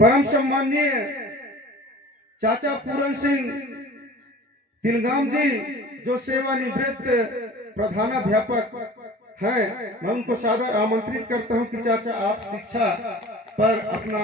परम सम्माननीय चाचा पूरन सिंह तिलगाम जी जो सेवानिवृत्त प्रधानाध्यापक हैं, मैं उनको सादर आमंत्रित करता हूं कि चाचा आप शिक्षा पर अपना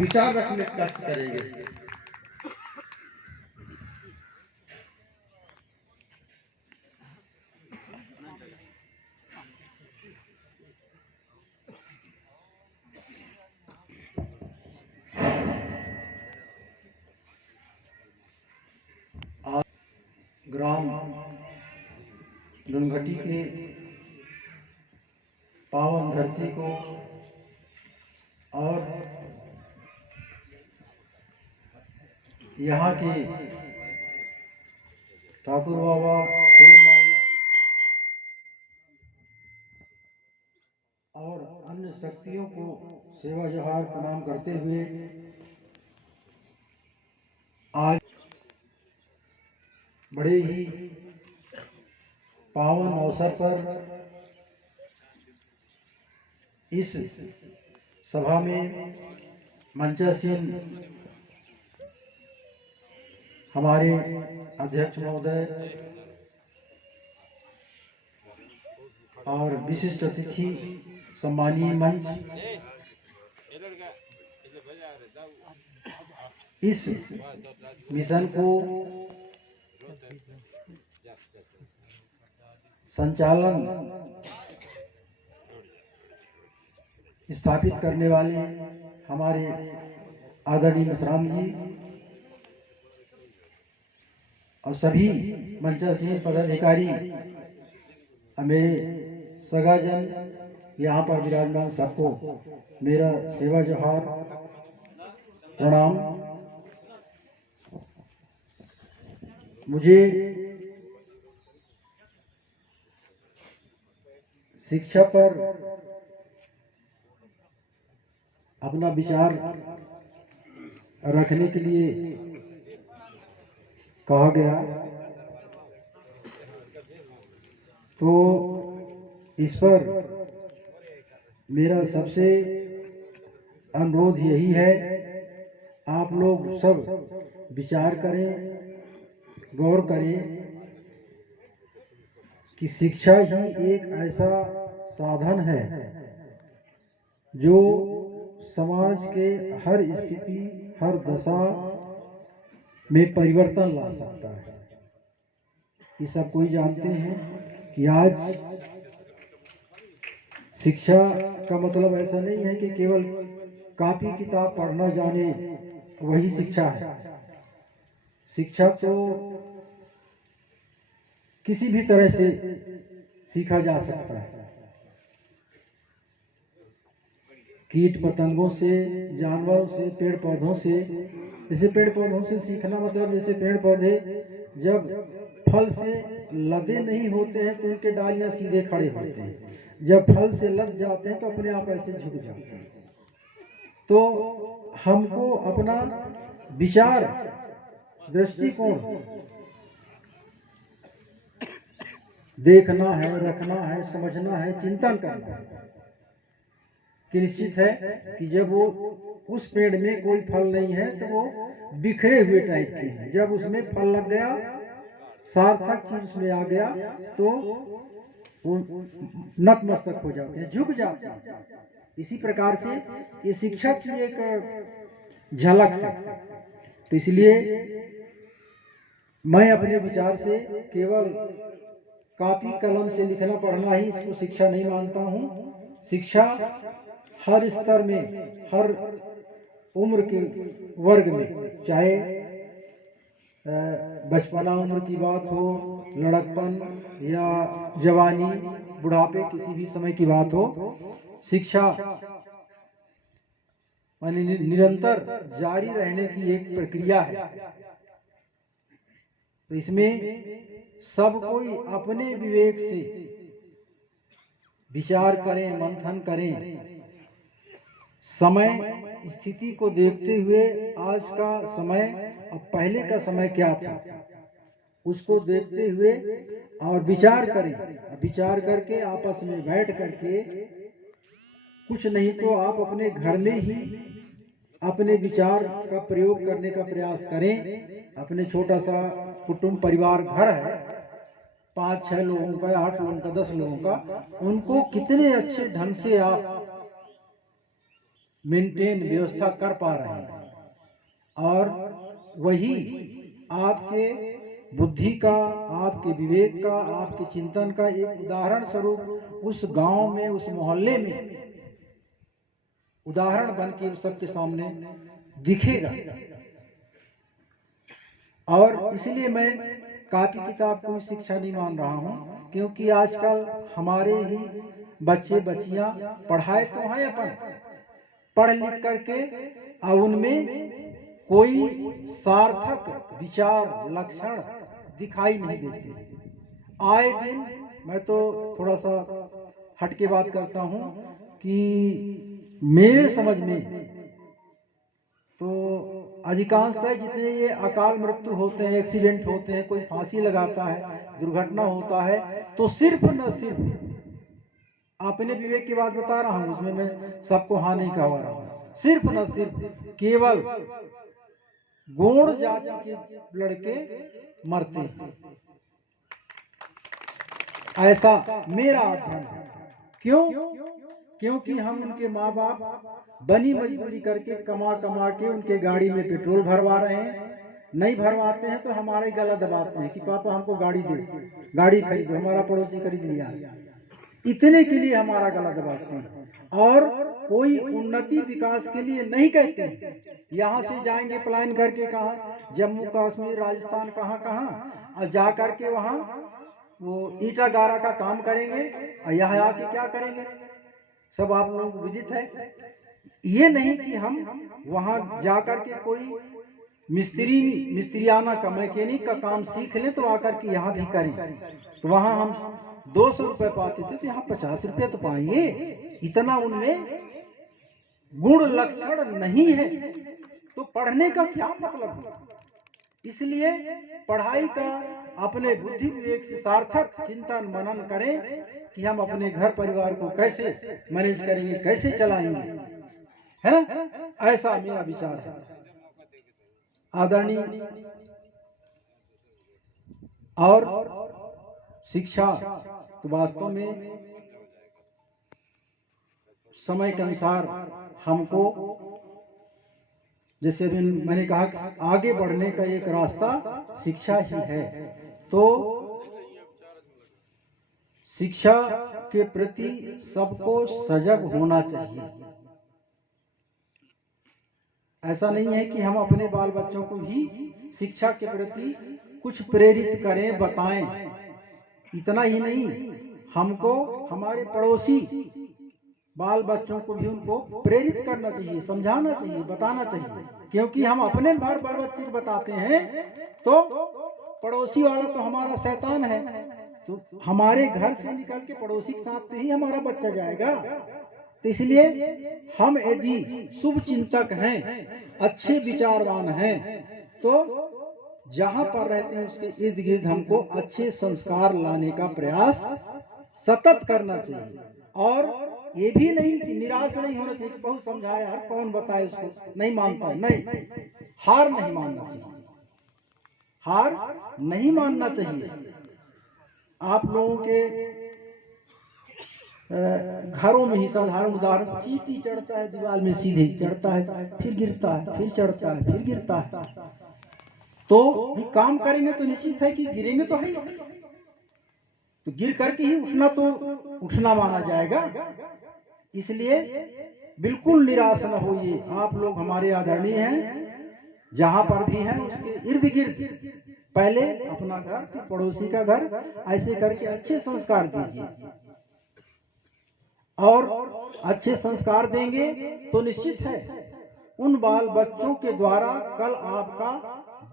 विचार रखने का कष्ट करेंगे। ग्राम नुनघटी के पावन धरती को और यहाँ के ठाकुर बाबा खेर माई और अन्य शक्तियों को सेवा जोहार प्रणाम करते हुए आज बड़े ही पावन अवसर पर इस सभा में मंचासीन हमारे अध्यक्ष महोदय और विशिष्ट अतिथि सम्मानीय मंच, इस मिशन को संचालन स्थापित करने वाले हमारे आदरणीय मिश्राम जी और सभी मंचासीन पदाधिकारी, मेरे सगाजन यहाँ पर विराजमान, सबको मेरा सेवा जोहार प्रणाम। मुझे शिक्षा पर अपना विचार रखने के लिए कहा गया, तो इस पर मेरा सबसे अनुरोध यही है, आप लोग सब विचार करें, गौर करें कि शिक्षा ही एक ऐसा साधन है जो समाज के हर स्थिति, हर दशा में परिवर्तन ला सकता है। ये सब कोई जानते हैं कि आज शिक्षा का मतलब ऐसा नहीं है कि केवल कॉपी किताब पढ़ना जाने वही शिक्षा है। शिक्षा तो किसी भी तरह से सीखा जा सकता है, कीट पतंगों से, जानवरों से, पेड़ पौधों से। जैसे पेड़ पौधों से सीखना मतलब, जैसे पेड़ पौधे जब फल से लदे नहीं होते हैं तो उनके डालियां सीधे खड़े होते हैं, जब फल से लद जाते हैं तो अपने आप ऐसे झुक जाते हैं। तो हमको अपना विचार, दृष्टिकोण देखना है, रखना है, समझना है, चिंतन करना है कि निश्चित है कि जब वो उस पेड़ में कोई फल नहीं है तो वो बिखरे हुए टाइप के हैं, जब उसमें फल लग गया, सार्थक चीज उसमें आ गया, तो वो नतमस्तक हो जाते हैं, झुक जाते हैं। इसी प्रकार से ये शिक्षा की एक झलक है। तो इसलिए मैं अपने विचार से केवल कॉपी कलम से लिखना पढ़ना ही इसको शिक्षा नहीं मानता हूँ। शिक्षा हर स्तर में, हर उम्र के वर्ग में, चाहे बचपना उम्र की बात हो, लड़कपन या जवानी, बुढ़ापे, किसी भी समय की बात हो, शिक्षा माने निरंतर जारी रहने की एक प्रक्रिया है। तो इसमें सब कोई अपने विवेक से विचार करें, मंथन करें, समय स्थिति को देखते हुए आज का समय और पहले का समय क्या था उसको देखते हुए और विचार करें। विचार करके आपस में बैठ करके, कुछ नहीं तो आप अपने घर में ही अपने विचार का प्रयोग करने का प्रयास करें। अपने छोटा सा कुटुंब परिवार घर है, 5-6 लोगों का, 8 लोगों का, 10 लोगों का, उनको कितने अच्छे ढंग से आप मेंटेन व्यवस्था कर पा रहे हैं, और वही आपके बुद्धि का, आपके विवेक का, आपके चिंतन का एक उदाहरण स्वरूप उस गांव में, उस मोहल्ले में उदाहरण बन के सबके सामने दिखेगा। और इसलिए मैं कॉपी किताब को शिक्षा नहीं मान रहा हूँ, क्योंकि आजकल हमारे ही बच्चे बच्चियां पढ़ाए तो हैं अपन, पढ़ लिख करके और उनमें कोई सार्थक विचार लक्षण दिखाई नहीं देते। आए दिन मैं तो थोड़ा सा हट के बात करता हूँ कि मेरे समझ में तो अधिकांशतः जितने ये अकाल मृत्यु होते हैं, एक्सीडेंट होते हैं, कोई फांसी लगाता है, दुर्घटना होता है, तो सिर्फ न सिर्फ अपने विवेक की बात बता रहा हूँ, उसमें मैं सबको हाँ नहीं कहा रहा हूँ, सिर्फ न सिर्फ केवल गौड़ जाति के लड़के मरते हैं, ऐसा मेरा अध्ययन है। क्यों? क्योंकि हम उनके माँ बाप बनी मजदूरी करके कमा कमा के उनके गाड़ी में पेट्रोल भरवा रहे हैं, नहीं भरवाते हैं तो हमारे गला दबाते हैं कि पापा हमको गाड़ी दो, गाड़ी खरीदो, हमारा पड़ोसी खरीद लिया, इतने के लिए हमारा गला दबाते हैं, और कोई उन्नति विकास के लिए नहीं कहते। यहाँ से जाएंगे प्लान करके कहाँ, जम्मू कश्मीर, राजस्थान, कहाँ कहाँ, और जा करके वहाँ वो ईटा गारा का काम करेंगे, और यहाँ आके क्या करेंगे सब आप लोग विदित है। ये नहीं कि हम वहां जाकर के कोई मिस्त्रियाना का, मैकेनिक का काम सीख लें तो आकर के यहाँ भी करें। तो वहां हम 200 रुपए पाते थे, तो यहाँ 50 रुपए तो पाएंगे। इतना उनमें गुण लक्षण नहीं है, तो पढ़ने का क्या मतलब है? इसलिए पढ़ाई का अपने बुद्धि विवेक से सार्थक चिंतन मनन करें कि हम अपने घर परिवार को कैसे मैनेज करेंगे, कैसे चलाएंगे, है ना? ऐसा मेरा विचार है। आदरणीय और शिक्षा तो वास्तव में समय के अनुसार हमको, जैसे मैंने कहा कि आगे बढ़ने का एक रास्ता शिक्षा ही है, तो शिक्षा के प्रति सबको सजग होना चाहिए। ऐसा नहीं है कि हम अपने बाल बच्चों को ही शिक्षा के प्रति कुछ प्रेरित करें, बताएं, इतना ही नहीं, हमको हमारे पड़ोसी बाल बच्चों को भी उनको प्रेरित करना चाहिए, समझाना चाहिए, बताना चाहिए। क्योंकि हम अपने बाल बच्चे को बताते हैं तो पड़ोसी वाला तो हमारा शैतान है, तो हमारे घर से निकल के पड़ोसी के साथ तो ही हमारा बच्चा जाएगा। तो इसलिए हम यदि शुभ चिंतक हैं, अच्छे विचारवान हैं, तो जहां पर रहते हैं उसके इर्द गिर्द हमको अच्छे संस्कार लाने का प्रयास सतत करना चाहिए। और ये भी नहीं कि निराश नहीं होना चाहिए, बहुत समझाया हर कौन बताए उसको नहीं मानता, नहीं, हार नहीं मानना चाहिए, हार नहीं मानना चाहिए। आप लोगों के घरों में ही साधारण उदाहरण, सीटी चढ़ता है दीवार में, सीधे चढ़ता है, फिर गिरता है, फिर चढ़ता है, फिर गिरता है, तो काम करेंगे तो निश्चित है कि गिरेंगे तो है, तो गिर करके ही उठना तो उठना माना जाएगा। इसलिए बिल्कुल निराश न होइए। आप लोग हमारे आदरणीय हैं, जहां पर भी हैं उसके इर्द गिर्द पहले अपना घर, फिर पड़ोसी का घर, ऐसे करके अच्छे संस्कार दीजिए। और अच्छे संस्कार देंगे तो निश्चित है उन बाल बच्चों के द्वारा कल आपका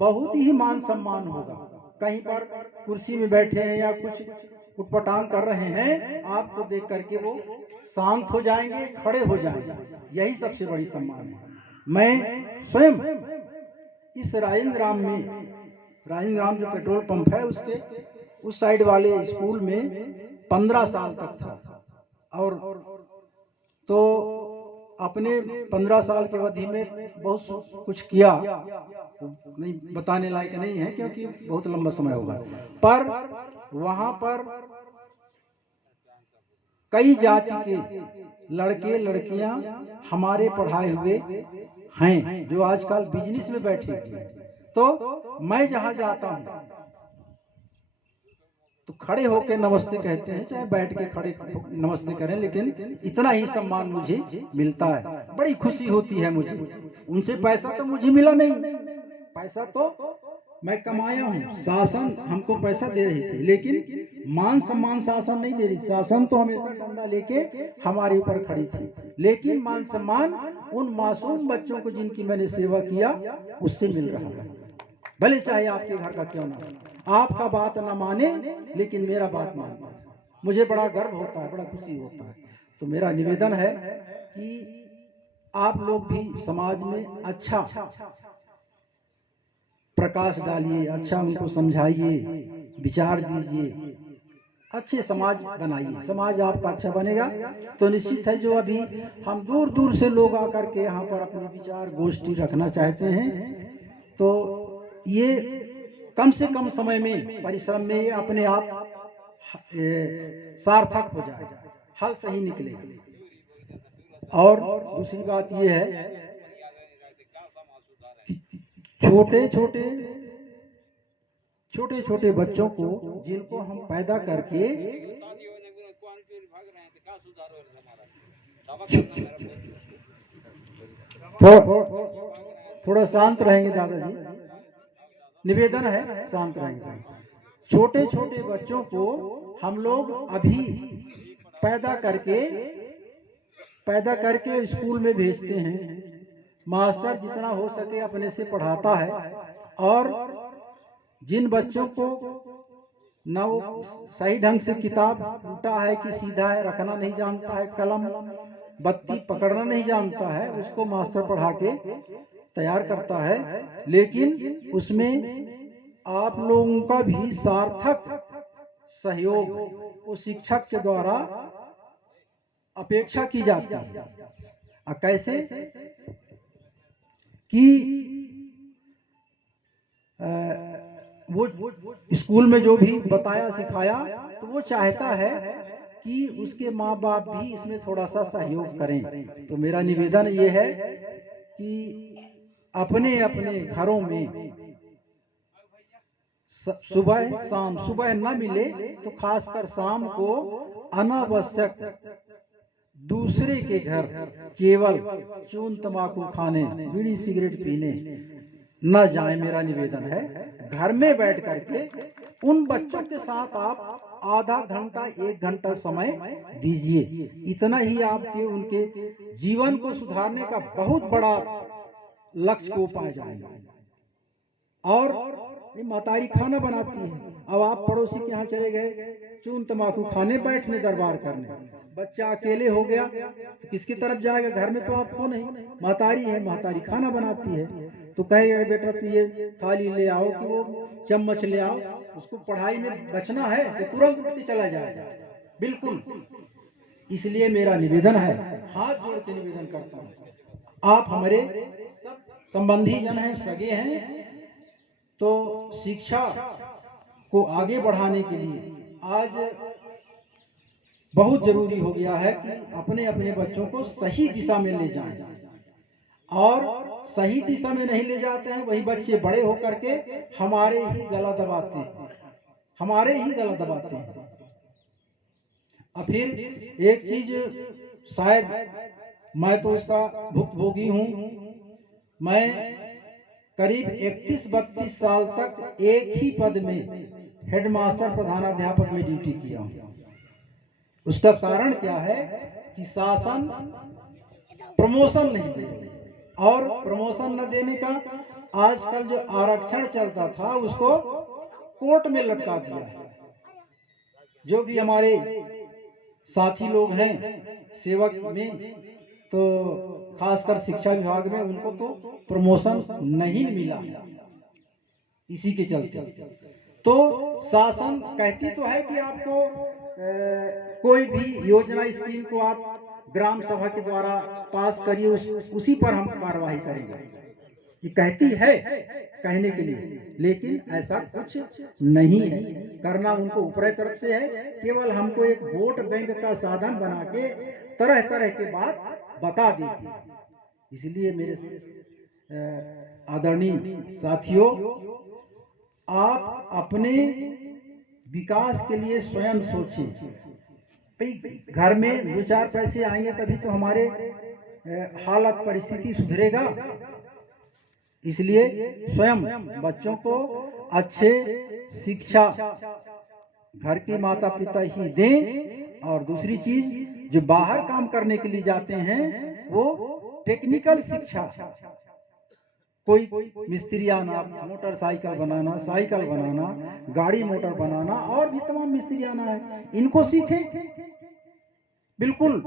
बहुत ही मान सम्मान होगा। कहीं पर कुर्सी में बैठे हैं या कुछ उटपटांग कर रहे हैं, आपको देख करके वो शांत हो जाएंगे, खड़े हो जाएंगे, यही सबसे बड़ी सम्मान है। मैं स्वयं इस राजेंद्र राम जो पेट्रोल पंप है उसके उस साइड वाले स्कूल में 15 साल तक था, और तो अपने 15 साल की अवधि में बहुत कुछ किया, नहीं बताने लायक नहीं है क्योंकि बहुत लंबा समय होगा, पर वहां पर कई जाति के लड़के लड़कियां हमारे पढ़ाए हुए हैं जो आजकल बिजनेस में बैठे हुए हैं। तो मैं जहां जाता हूं तो खड़े होकर नमस्ते कहते हैं, चाहे बैठ के खड़े नमस्ते करें, लेकिन इतना ही सम्मान मुझे मिलता है, बड़ी खुशी होती है मुझे। उनसे पैसा तो मुझे मिला नहीं, पैसा तो मैं कमाया हूँ, शासन हमको पैसा दे रही थी, लेकिन मान सम्मान शासन नहीं दे रही। शासन तो हमेशा डंडा लेके हमारे ऊपर खड़ी थी, लेकिन मान सम्मान उन मासूम बच्चों को जिनकी मैंने सेवा किया उससे मिल रहा है। भले चाहे आपके घर का क्यों ना हो, आपका बात ना माने लेकिन मेरा बात मानता है, मुझे बड़ा गर्व होता है, बड़ा खुशी होता है। तो मेरा निवेदन है कि आप लोग भी समाज में अच्छा प्रकाश डालिए, अच्छा उनको समझाइए, विचार दीजिए, अच्छे समाज बनाइए। समाज आपका अच्छा बनेगा तो निश्चित है जो अभी हम दूर दूर से लोग आकर के यहाँ पर अपने विचार गोष्ठी रखना चाहते हैं, तो ये कम से कम समय में परिश्रम में ये अपने आप सार्थक हो जाएगा, हल सही निकलेगा। और दूसरी बात ये है कि छोटे छोटे बच्चों को जिनको हम पैदा करके थोड़ा शांत रहेंगे दादाजी, निवेदन है शांत रहेंगे। छोटे छोटे बच्चों को हम लोग अभी पैदा करके स्कूल में भेजते हैं, मास्टर जितना हो सके अपने से पढ़ाता है, और जिन बच्चों को न वो सही ढंग से किताब उल्टा है कि सीधा है रखना नहीं जानता है, कलम बत्ती पकड़ना नहीं जानता है, उसको मास्टर पढ़ा के तैयार करता है, लेकिन उसमें आप लोगों का भी सार्थक सहयोग उस शिक्षक के द्वारा अपेक्षा की जाती है। कैसे कि वो स्कूल में जो भी बताया सिखाया तो वो चाहता है कि उसके माँ बाप भी इसमें थोड़ा सा सहयोग करें। तो मेरा निवेदन ये है कि अपने अपने घरों में सुबह शाम, सुबह न मिले तो खासकर शाम को अनावश्यक दूसरे के घर केवल चून तंबाकू खाने, बीड़ी सिगरेट पीने न जाए। मेरा निवेदन है घर में बैठ करके उन बच्चों के साथ आप आधा घंटा 1 घंटा समय दीजिए, इतना ही आपके उनके जीवन को सुधारने का बहुत बड़ा लक्ष्य को पा जाएगा। और मातारी खाना बनाती है, अब आप पड़ोसी के यहाँ चले गए चून तंबाकू खाने बैठने दरबार करने, बच्चा अकेले हो गया तो किसकी तरफ जाएगा, घर में तो आप हो नहीं, मातारी है, मातारी खाना बनाती है, तो कहे बेटा तू ये थाली ले आओ कि वो चम्मच ले आओ, उसको पढ़ाई में बचना है तो तुरंत उठ के चला जाएगा। बिल्कुल, इसलिए मेरा निवेदन है, हाथ जोड़ के निवेदन करता हूँ, आप हमारे संबंधी जन हैं, सगे हैं, तो शिक्षा को आगे बढ़ाने के लिए आज बहुत जरूरी हो गया है कि अपने अपने बच्चों को सही दिशा में ले जाएं, और सही दिशा में नहीं ले जाते हैं वही बच्चे बड़े होकर के हमारे ही गला दबाते हैं, हमारे ही गला दबाते हैं। और फिर एक चीज शायद मैं तो उसका भुक्तभोगी हूं, मैं करीब 31-32 साल तक एक ही पद में हेडमास्टर प्रधानाध्यापक में ड्यूटी किया हूं। उसका कारण क्या है कि शासन प्रमोशन नहीं दे, और प्रमोशन न देने का आजकल जो आरक्षण चलता था उसको कोर्ट में लटका दिया है। जो भी हमारे साथी लोग हैं सेवक में, तो खासकर शिक्षा विभाग में उनको तो प्रमोशन नहीं मिला है, इसी के चलते। तो शासन कहती तो है कि आपको कोई भी योजना स्कीम को आप ग्राम सभा के द्वारा पास करिए, उसी पर हम कार्रवाई करेंगे। ये कहती है कहने के लिए, लेकिन ऐसा कुछ नहीं है। करना उनको ऊपरी तरफ से है, केवल हमको एक वोट बैंक का साधन बना के तरह तरह के बात बता देती। इसलिए मेरे आदरणीय साथियों, आप अपने विकास के लिए स्वयं सोचें। भाई घर में 2-4 पैसे आएंगे तभी तो हमारे हालत परिस्थिति सुधरेगा। इसलिए स्वयं बच्चों को अच्छे शिक्षा घर के माता पिता ही दें, और दूसरी चीज जो बाहर काम करने के लिए जाते हैं वो टेक्निकल शिक्षा, कोई मिस्त्री आना, मोटरसाइकिल बनाना, साइकिल बनाना, गाड़ी मोटर बनाना, और भी तमाम मिस्त्री आना है, इनको सीखें। बिल्कुल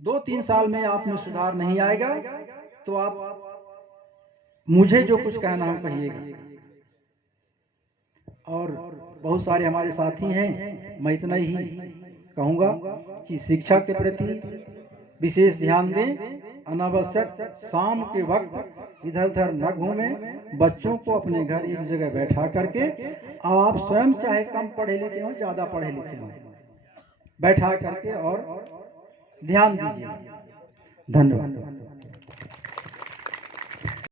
2-3 साल में आप में सुधार नहीं आएगा तो आप मुझे जो कुछ कहना है कहिएगा। और बहुत सारे हमारे साथी हैं, मैं इतना ही कहूँगा कि शिक्षा के प्रति विशेष ध्यान दें। अनावश्यक शाम के वक्त इधर उधर न घूमें। बच्चों को अपने घर एक जगह बैठा करके, आप स्वयं चाहे कम पढ़े लिखे हो, ज़्यादा पढ़े लिखे हो, बैठा करके और ध्यान दीजिए। धन्यवाद।